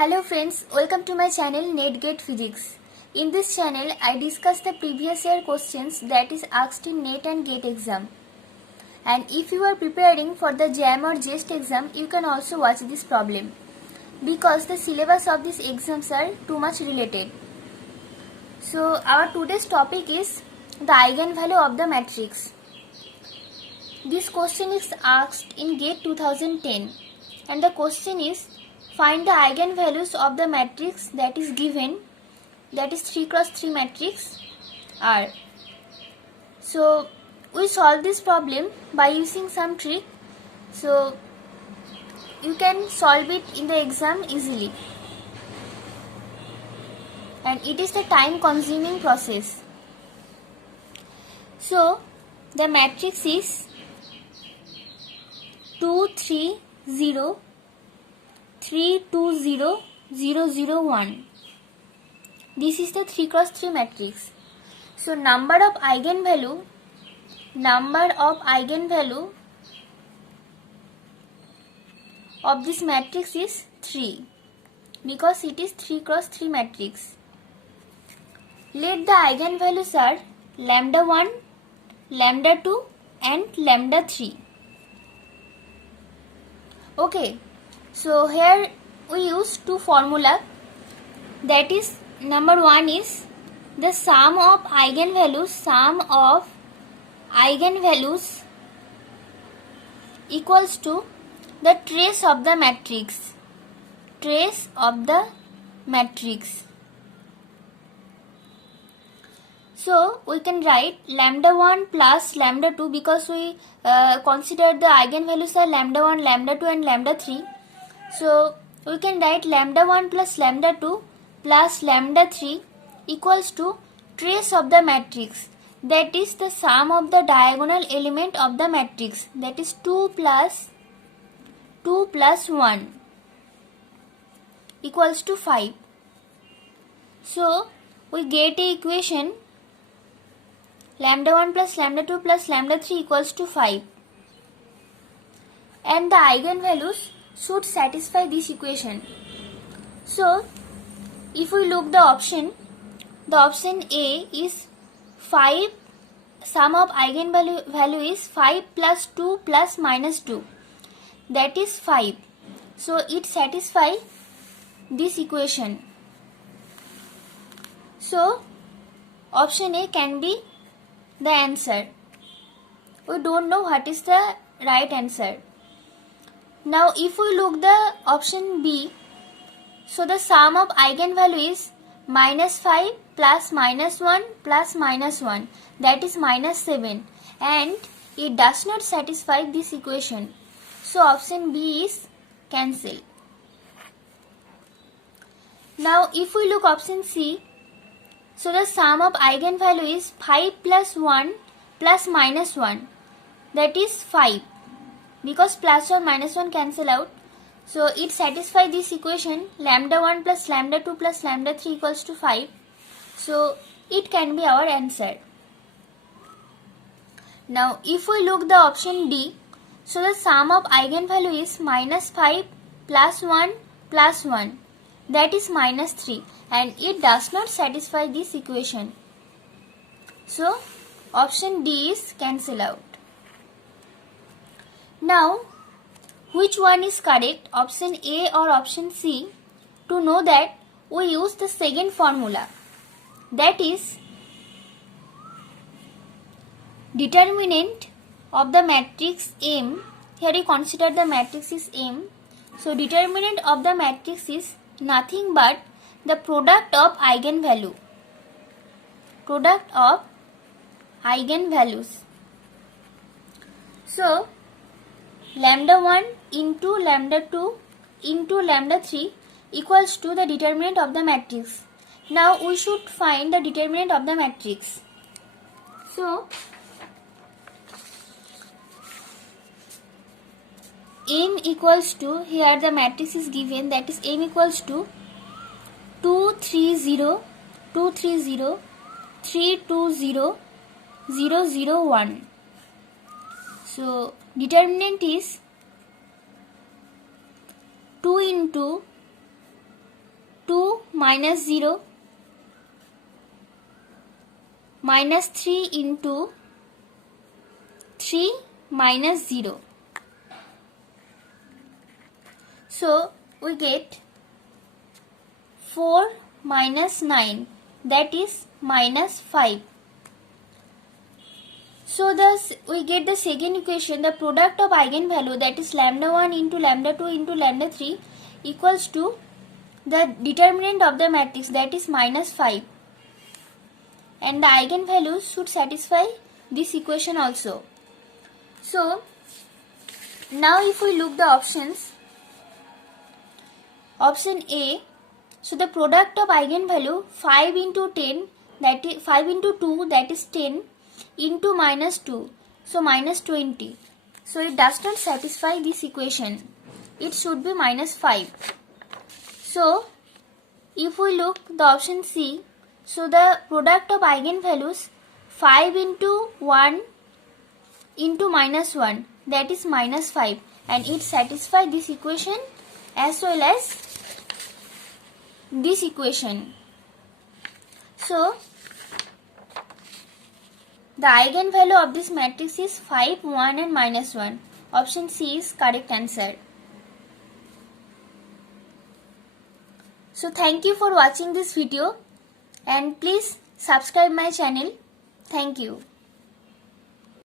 Hello friends, welcome to my channel NetGate Physics. In this channel, I discuss the previous year questions that is asked in NET and GATE exam. And if you are preparing for the JAM or JEST exam, you can also watch this problem. Because the syllabus of these exams are too much related. So our today's topic is the eigenvalue of the matrix. This question is asked in GATE 2010 and the question is find the eigenvalues of the matrix that is given, that is 3 cross 3 matrix R. So we solve this problem by using some trick. So you can solve it in the exam easily. And it is the time consuming process. So the matrix is 2 3 0 3 2 0 0 0 1. This is the 3 cross 3 matrix. So number of eigenvalue of this matrix is 3 because it is 3 cross 3 matrix. Let the eigenvalues are lambda 1, lambda 2 and lambda 3. Okay, so here we use two formula, that is number 1 is the sum of eigenvalues equals to the trace of the matrix. So we can write lambda 1 plus lambda 2 because we consider the eigenvalues are lambda 1, lambda 2 and lambda 3. So we can write lambda 1 plus lambda 2 plus lambda 3 equals to trace of the matrix, that is the sum of the diagonal element of the matrix, that is 2 plus 1 equals to 5. So we get a equation lambda 1 plus lambda 2 plus lambda 3 equals to 5. And the eigenvalues should satisfy this equation. So if we look the option A is 5, sum of eigenvalue is 5 plus 2 plus minus 2, that is 5. So it satisfies this equation. So option A can be the answer. We don't know what is the right answer. Now if we look the option B, so the sum of eigenvalue is minus 5 plus minus 1 plus minus 1, that is minus 7, and it does not satisfy this equation. So option B is cancelled. Now if we look option C, so the sum of eigenvalue is 5 plus 1 plus minus 1, that is 5, because plus 1 minus 1 cancel out. So it satisfies this equation lambda 1 plus lambda 2 plus lambda 3 equals to 5. So it can be our answer. Now if we look the option D, so the sum of eigenvalue is minus 5 plus 1 plus 1, that is minus 3, and it does not satisfy this equation. So option D is cancel out. Now which one is correct, option A or option C? To know that, we use the second formula, that is determinant of the matrix M. Here we consider the matrix is M. So determinant of the matrix is nothing but the product of eigenvalues. So lambda 1 into lambda 2 into lambda 3 equals to the determinant of the matrix. Now we should find the determinant of the matrix. So M equals to, here the matrix is given, that is M equals to 2 3 0 2 3 0 3 2 0 0 0 1. So determinant is 2 into minus 0 minus 3 into 3 minus 0. So we get 4 minus 9, that is minus 5. So thus we get the second equation, the product of eigenvalue, that is lambda 1 into lambda 2 into lambda 3 equals to the determinant of the matrix, that is minus 5. And the eigenvalues should satisfy this equation also. So now if we look the options, option A, so the product of eigenvalue 5 into 10, that is 5 into 2, that is 10, into minus 2, so minus 20. So it does not satisfy this equation. It should be minus 5. So if we look the option C, so the product of eigenvalues 5 into 1 into minus 1, that is minus 5, and it satisfies this equation as well as this equation. So the eigenvalue of this matrix is 5, 1 and minus 1. Option C is correct answer. So thank you for watching this video and please subscribe my channel. Thank you.